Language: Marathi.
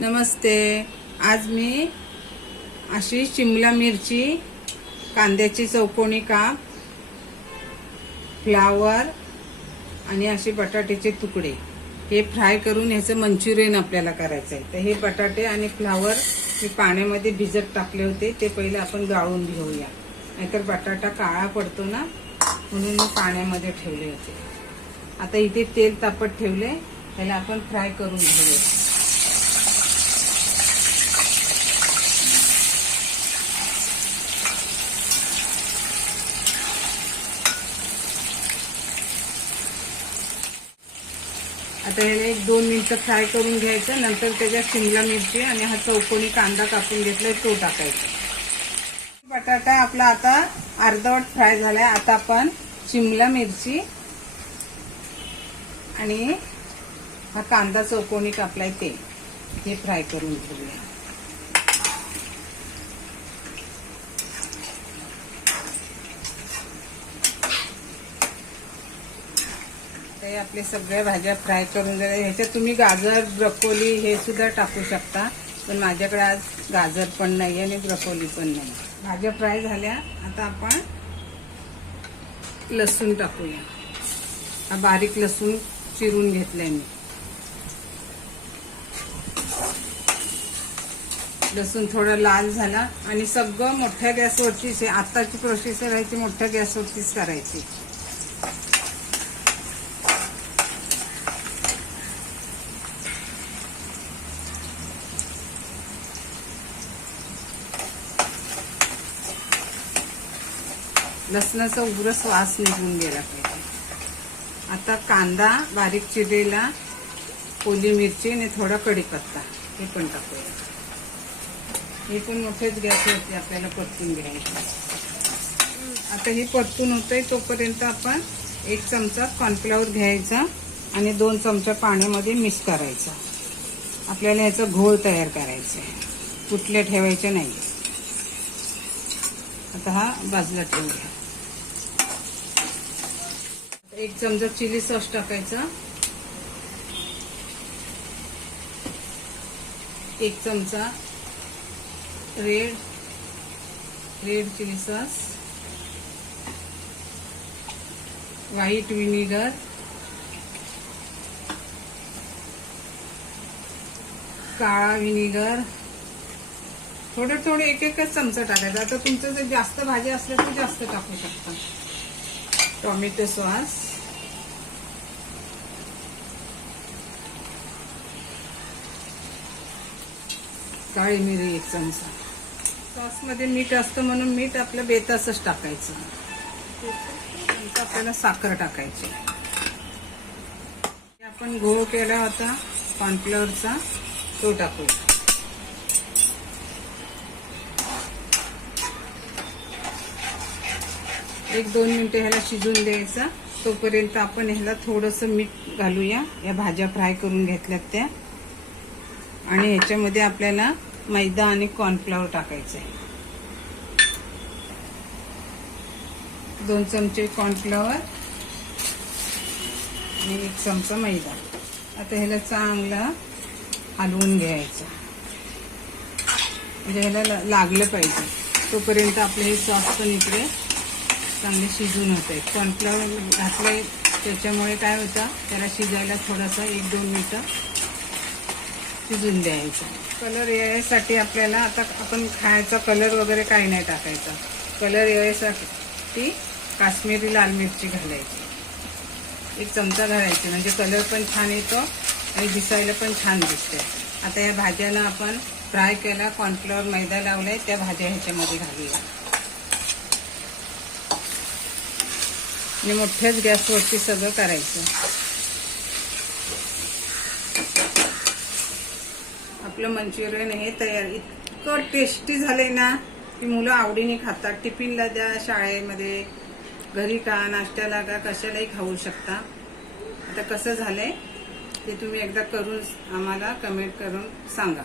नमस्ते। आज मी अशी शिमला मिरची, कांद्याची चौकोनी काप, फ्लावर आणि असे बटाट्याचे तुकडे हे फ्राय करून ह्याचं मंचुरियन आपल्याला करायचं आहे। तर हे बटाटे आणि फ्लावर मी पाण्यामध्ये भिजत टाकले होते, ते पहिले आपण गाळून घेऊया, नाहीतर बटाटा काळा पडतो ना, म्हणून मी पाण्यामध्ये ठेवले होते। आता इथे तेल तापत ठेवले, त्याला आपण फ्राय करून घेऊया। आता ह्याला 1-2 मिनिटं फ्राय करून घ्यायचं। नंतर त्याच्यात शिमला मिरची आणि हा चौकोनी कांदा कापून घेतलाय तो टाकायचा। बटाटा आपला आता अर्धवट फ्राय झालाय। आता आपण शिमला मिरची आणि हा कांदा चौकोनी कापलाय ते हे फ्राय करून घेऊया। ते आपले सगळ्या भाज्या फ्राय करून झाल्या। ह्याच्यात तुम्ही गाजर, ब्रोकोली हे सुद्धा टाकू शकता, पण माझ्याकडे आज गाजर पण नाही आणि ब्रोकोली पण नाही। भाज्या फ्राय झाल्या। आता आपण लसूण टाकूया। हा बारीक लसूण चिरून घेतलाय मी। लसूण थोडा लाल झाला आणि सगळं मोठ्या गॅसवरतीच, आताची प्रोसेसर आहे ती मोठ्या गॅसवरतीच करायची। लसणाचा उग्र वास निघून गेला पाहिजे। आता कांदा बारीक चिरलेला, ओली मिरची आणि थोडा कढीपत्ता हे पण टाकूया। हे पण मोठ्याच गॅसवरती आपल्याला परतून घ्यायचं। आता हे परतून होतंय तोपर्यंत आपण 1 चमचा कॉर्नफ्लॉवर घ्यायचा आणि 2 चमचा पाण्यामध्ये मिक्स करायचा। आपल्याला ह्याचा घोळ तयार करायचा आहे, कुठले ठेवायचे नाही। आता हा बाजूला ठेवूया। 1 चमचा चिली सॉस टाकायचा, 1 चमचा red chilli sauce, white vinegar, काळा विनेगर, थोडे एक-एकच चमचा टाकायचा। आता तुमचं जर जास्त भाजी असल्या तर जास्त टाकू शकता। टोमॅटो सॉस, काळी मिरी 1 चमचा। सॉस मध्ये मीठ असतं म्हणून मीठ आपलं बेतासच टाकायचं। नंतर आपल्याला साखर टाकायची। आपण घोळ केला होता कॉर्नफ्लॉवरचा तो टाकू। 1-2 मिनिटं ह्याला शिजून द्यायचा। तोपर्यंत आपण ह्याला थोडंसं मीठ घालूया। या भाज्या फ्राय करून घेतल्यात त्या, आणि ह्याच्यामध्ये आपल्याला मैदा आणि कॉर्नफ्लॉवर टाकायचं आहे। 2 चमचे कॉर्नफ्लॉवर आणि 1 चमचा मैदा। आता ह्याला चांगला हलवून घ्यायचं, म्हणजे ह्याला लागलं पाहिजे। तोपर्यंत आपले हे सॉस पण इकडे चांगले शिजून होते। कॉर्नफ्लॉवर घातलंय त्याच्यामुळे काय होतं, त्याला शिजायला थोडासा 1-2 मिनिटं शिजून द्यायचा। कलर यायसाठी आपल्याला आता आपण खायचा कलर वगैरे काही नाही टाकायचा। कलर यायसाठी काश्मीरी लाल मिरची घालायची, 1 चमचा घालायची, म्हणजे कलर पण छान येतो आणि दिसायला पण छान दिसते। आता या भाज्याला आपण फ्राय केला, कॉर्नफ्लॉवर मैदा लावलाय, त्या भाज्या ह्याच्यामध्ये घालूया आणि मोठ्याच गॅसवरती सगळं करायचं। आपलं मंचुरियन हे तयार। इतकं टेस्टी झालंय ना की मुलं आवडीने खातात। टिफिनला द्या, शाळेमध्ये, घरी का, नाश्त्याला का, कशालाही खाऊ शकता। आता कसं झालंय ते तुम्ही एकदा करून आम्हाला कमेंट करून सांगा।